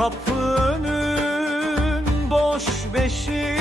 Kapının boş beşiği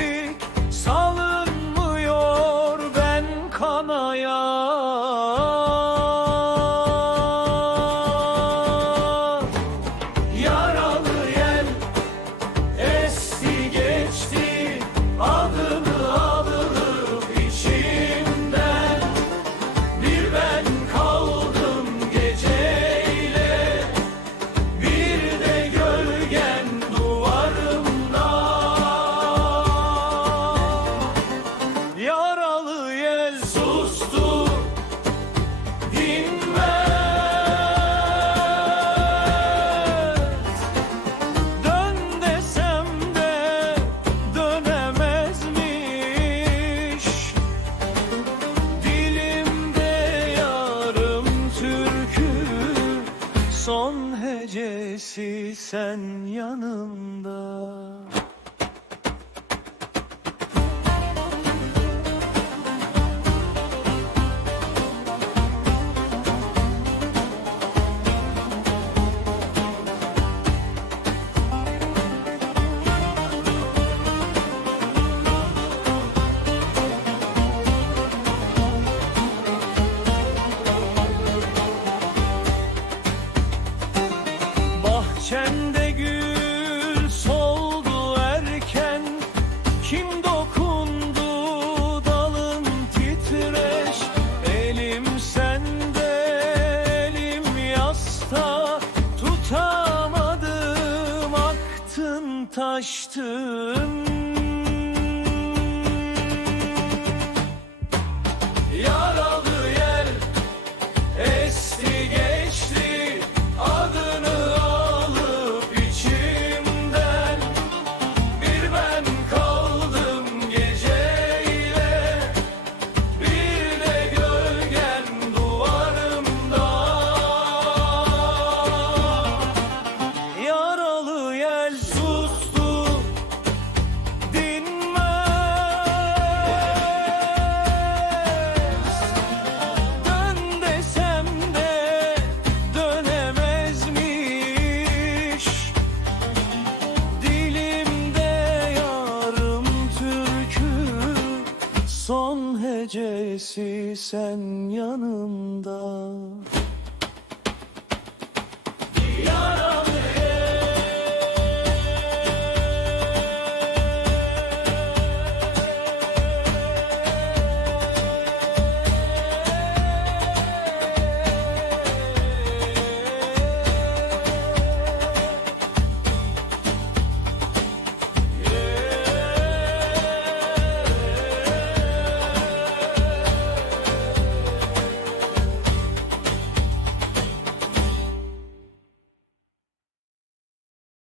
Son hecesi sen yanımda. Bahçende gül soldu erken. Kim dokundu dalın titreş. Elim sende elim yasta. Tutamadım aktın taştın Son hecesi sen yanımda